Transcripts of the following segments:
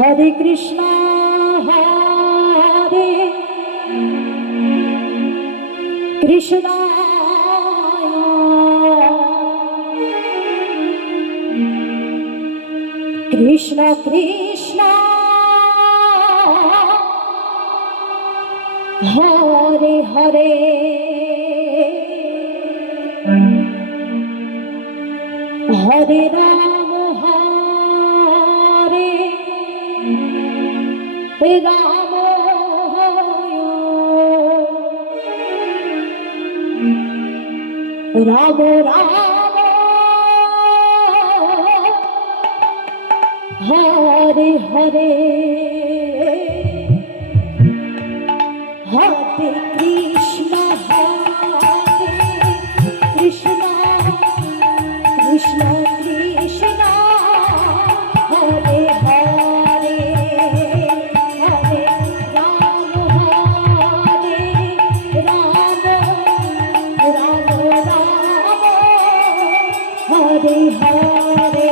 हरे कृष्णा हरे कृष्णा कृष्ण कृष्ण हरे हरे हरे राम हरे राम राम राम हरे हरे हरे कृष्ण कृष्ण कृष्ण कृष्ण हरे हरे हरे राम राम राम राम हरे हरे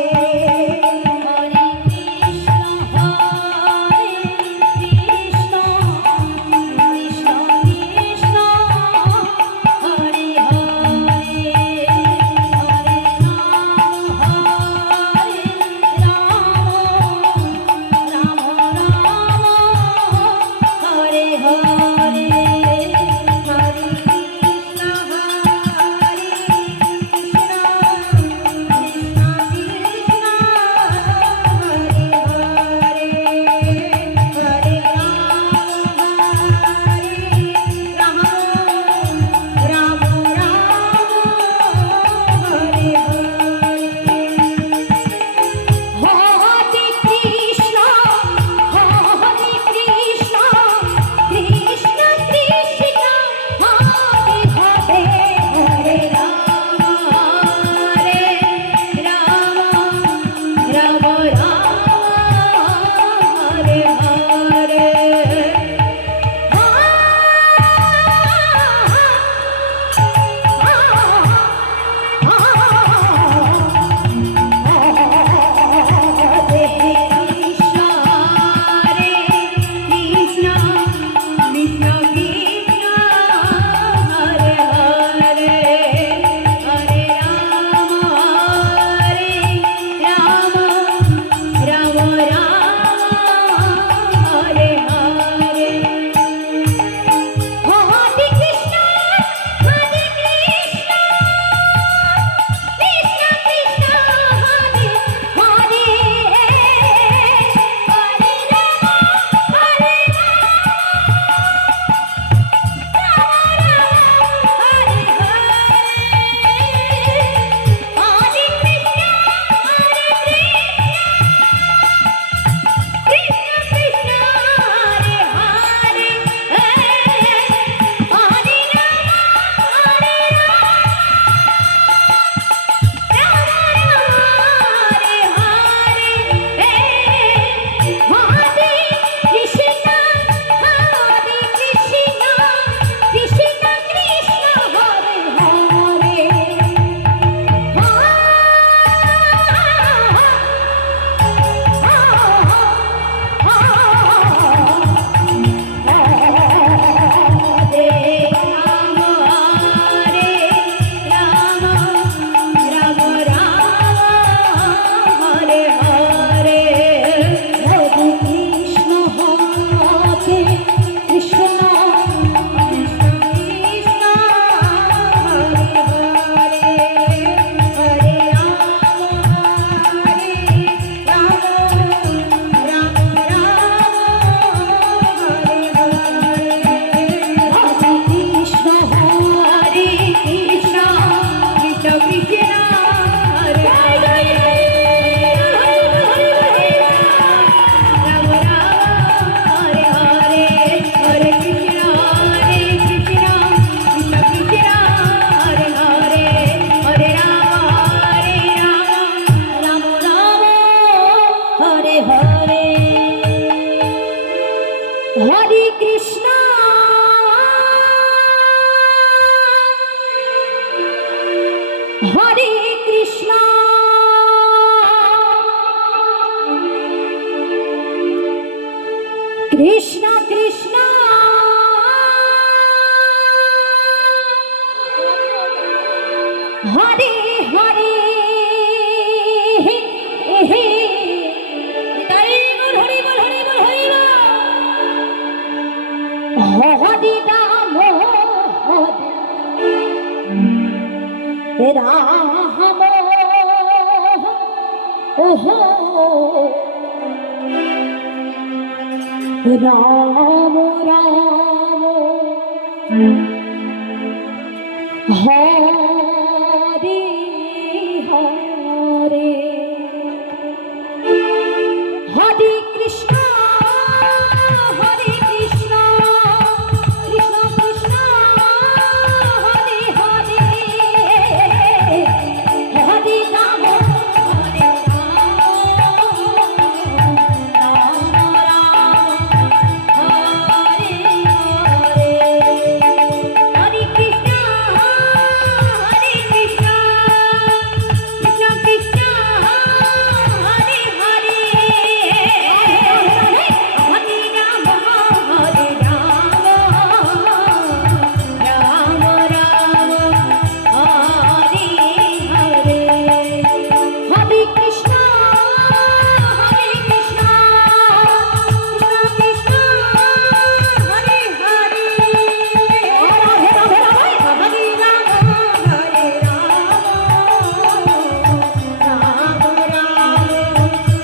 হরে হরে কৃষ্ণ হরে কৃষ্ণ কৃষ্ণ কৃষ্ণ হরে হরে হরে রাম রাম ওহো রাম রাম হরে হরে হরে কৃষ্ণ হরে কৃষ্ণ কৃষ্ণ কৃষ্ণ হরে হরে হরে রাম হরে রাম রাম হরে হরে হরে কৃষ্ণ হরে কৃষ্ণ কৃষ্ণ কৃষ্ণ হরে হরে হরে রাম হরে রাম রাম রাম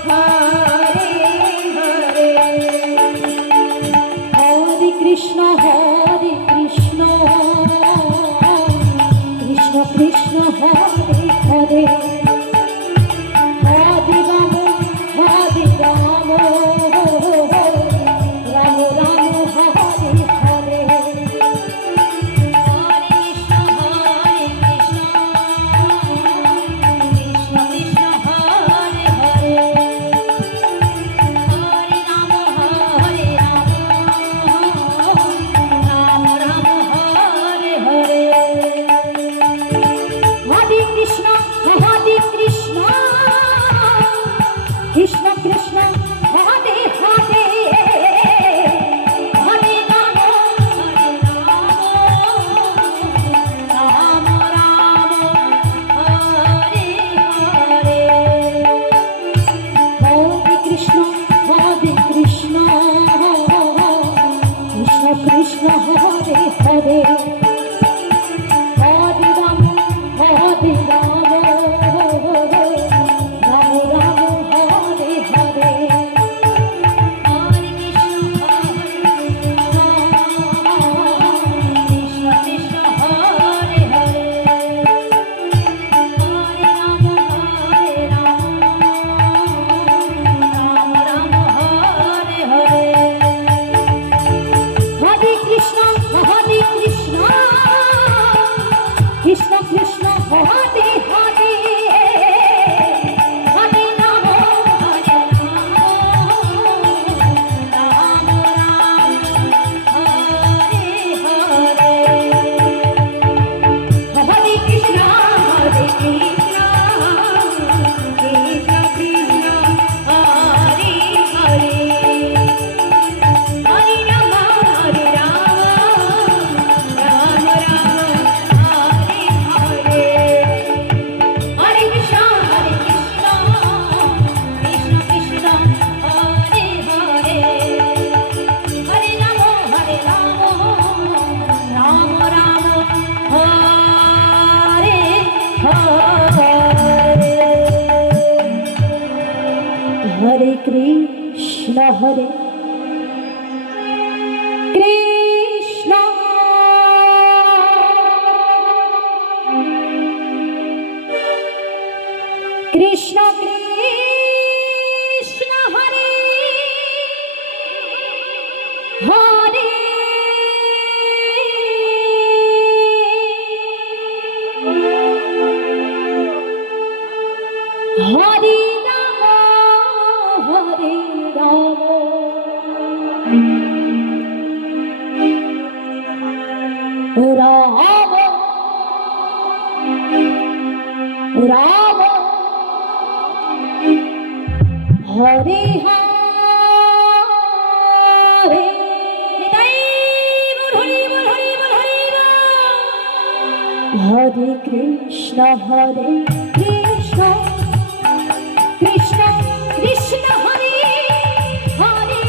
হরে হরে হরে কৃষ্ণ হরে কৃষ্ণ কৃষ্ণ কৃষ্ণ হরে হরে রাধে রাধে রাধে হরে রাম হরে রাম রাম রাম হরে হরে হরে কৃষ্ণ কৃষ্ণ কৃষ্ণ হরে হরে হরে রাম রাম রাম হরে হরে হরে কৃষ্ণ কৃষ্ণ কৃষ্ণ হরে হরে হরে রাম রাম রাম হরে হরে হরে কৃষ্ণ কৃষ্ণ কৃষ্ণ কৃষ্ণ হরে হরে হরে রাম রাম রাম হরে হরে হরে কৃষ্ণ কৃষ্ণ কৃষ্ণ কৃষ্ণ হরে হরে হরে রাম রাম রাম হরে হরে হরে কৃষ্ণ কৃষ্ণ কৃষ্ণ হরে হরে হরে রাম রাম রাম হরে হরে হরে কৃষ্ণ কৃষ্ণ কৃষ্ণ হরে হরে হরে রাম রাম রাম হরে হরে হরে কৃষ্ণ কৃষ্ণ কৃষ্ণ হরে হরে হরে রাম রাম রাম হরে হরে হরে কৃষ্ণ কৃষ্ণ কৃষ্ণ হরে হরে হরে রাম রাম রাম হরে হরে হরে কৃষ্ণ কৃষ্ণ কৃষ্ণ কৃষ্ণ হরে হরে হরে রাম হরে রাম রাম হরে হরে হরে কৃষ্ণ কৃষ্ণ কৃষ্ণ হরে হরে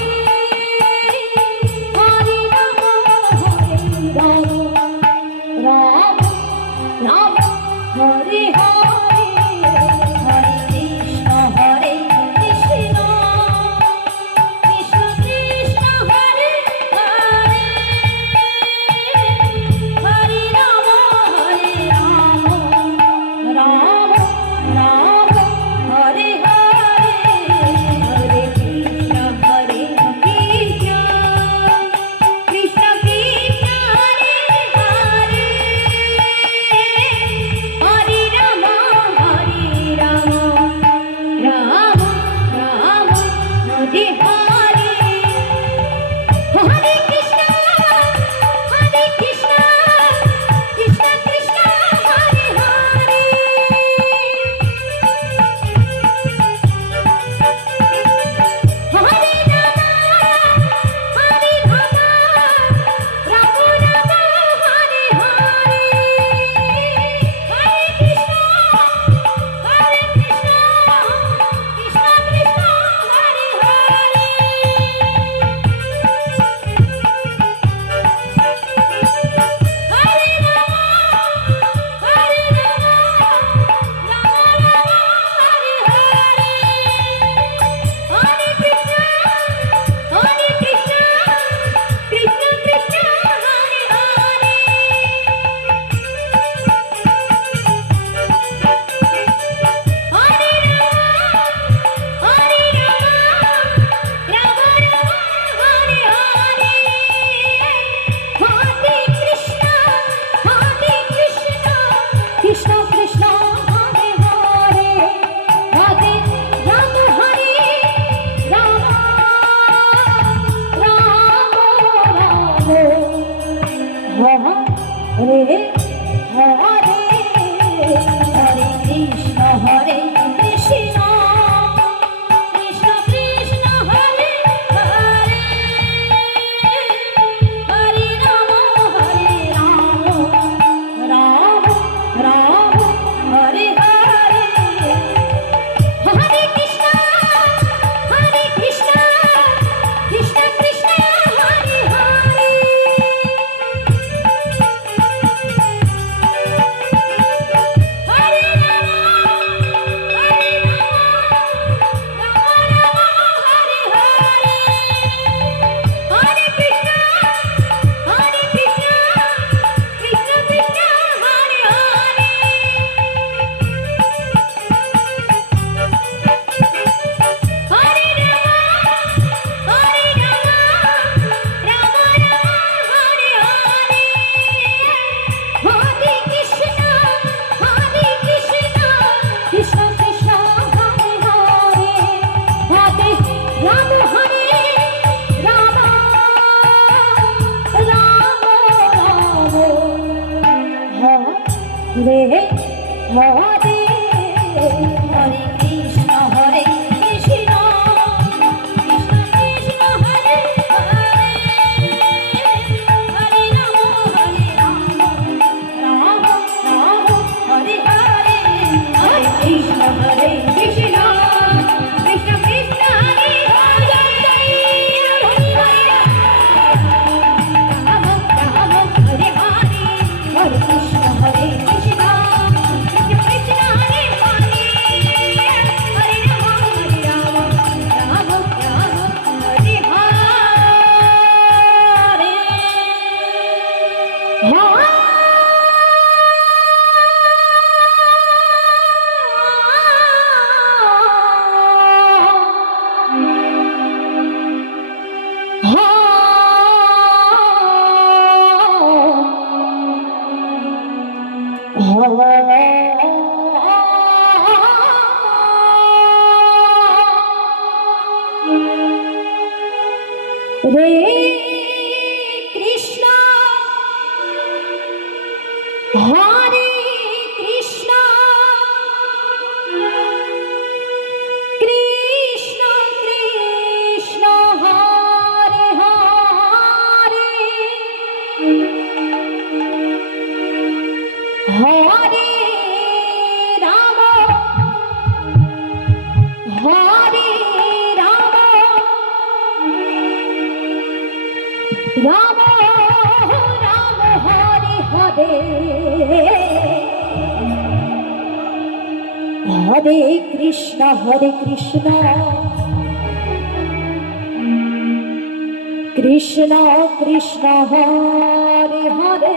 হরে রাম রাম রাম রাম হরে হরে হরে কৃষ্ণ কৃষ্ণ কৃষ্ণ কৃষ্ণ হরে হরে হরে রাম রাম রাম হরে হরে হরে কৃষ্ণ কৃষ্ণ কৃষ্ণ কৃষ্ণ হরে হরে হরে রাম রাম রাম হরে হরে হরে কৃষ্ণ কৃষ্ণ কৃষ্ণ হরে হরে হরে রাম রাম রাম হরে হরে হরে কৃষ্ণ কৃষ্ণ কৃষ্ণ হরে হরে হরে রাম রাম হরে হরে হরে কৃষ্ণ কৃষ্ণ কৃষ্ণ হরে হরে হরে রাম হরে হরে হরে কৃষ্ণ কৃষ্ণ কৃষ্ণ হরে হরে হরে রাম হরে রাম হরে হরে হরে কৃষ্ণ কৃষ্ণ কৃষ্ণ কৃষ্ণ হরে হরে হরে রাম রাম রাম হরে হরে হরে কৃষ্ণ কৃষ্ণ কৃষ্ণ হরে হরে হরে রাম হরে হরে হরে কৃষ্ণ কৃষ্ণ কৃষ্ণ হরে হরে হরে রাম হরে হরে হরে কৃষ্ণ কৃষ্ণ কৃষ্ণ হরে হরে হরে রাম হরে রাম হরে হরে হরে কৃষ্ণ কৃষ্ণ কৃষ্ণ হরে হরে হরে রাম রাম হরে হরে হরে কৃষ্ণ কৃষ্ণ কৃষ্ণ কৃষ্ণ হরে হরে রাম হরে হরে হরে কৃষ্ণ কৃষ্ণ কৃষ্ণ রে কৃষ্ণ হরে কৃষ্ণ কৃষ্ণ কৃষ্ণ হরে হরে হরে রাম হরে Ram Ram Ram Hare Hare Hare Krishna Krishna Krishna Hare Hare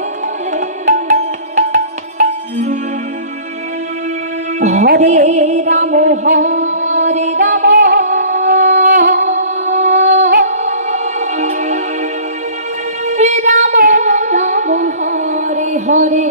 Hare Ram Ram Ram Hare Hare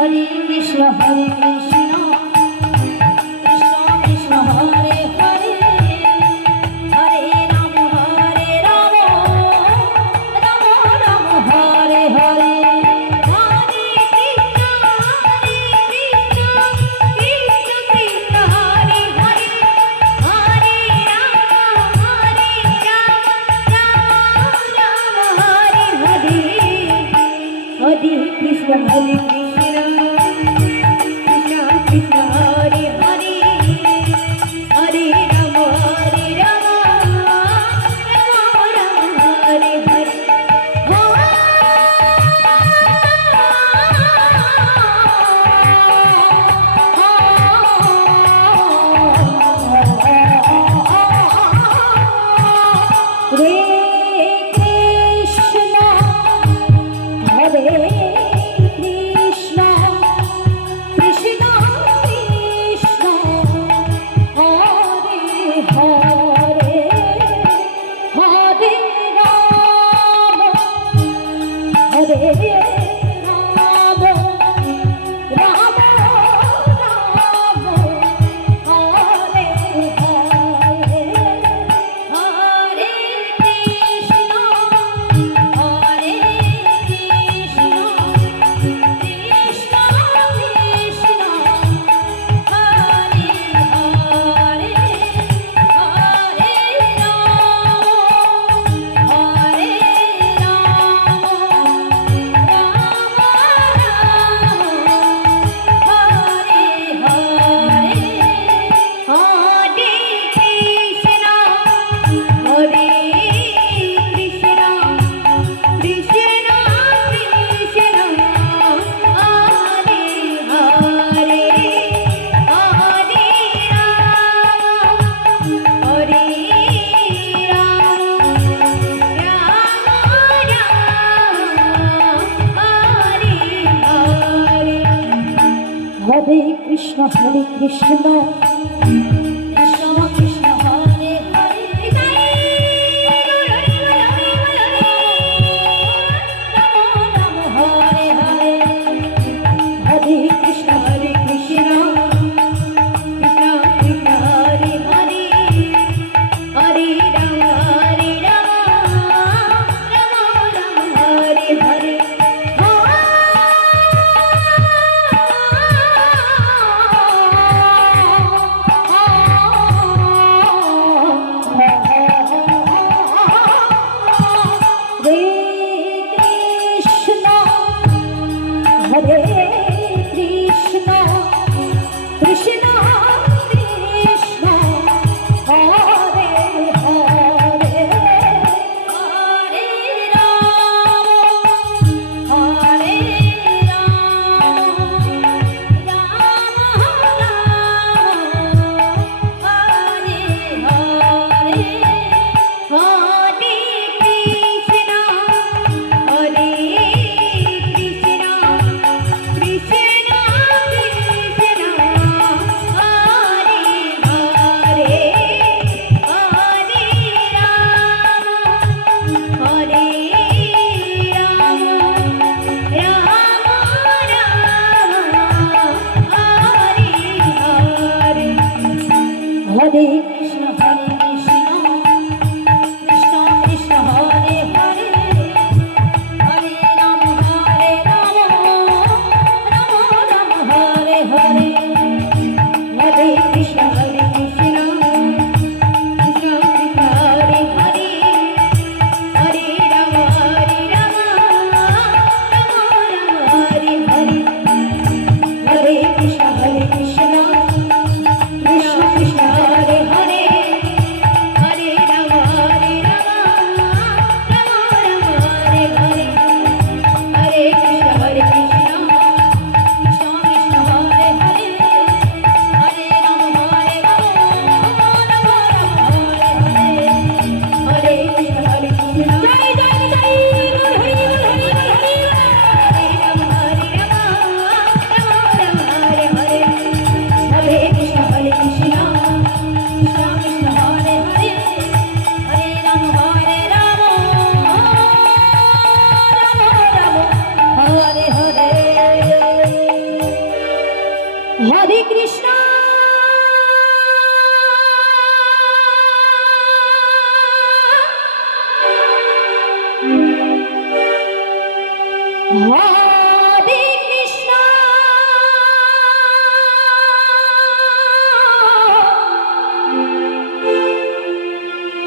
Hare Krishna Hare Krishna Krishna Krishna Hare Hare Hare Rama Rama Rama Hare Hare Hare Krishna Krishna Krishna Hare Hare Rama Hare Hare Hare Krishna Krishna Krishna Hare Hare Hare Rama Rama Hare Hare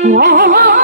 Om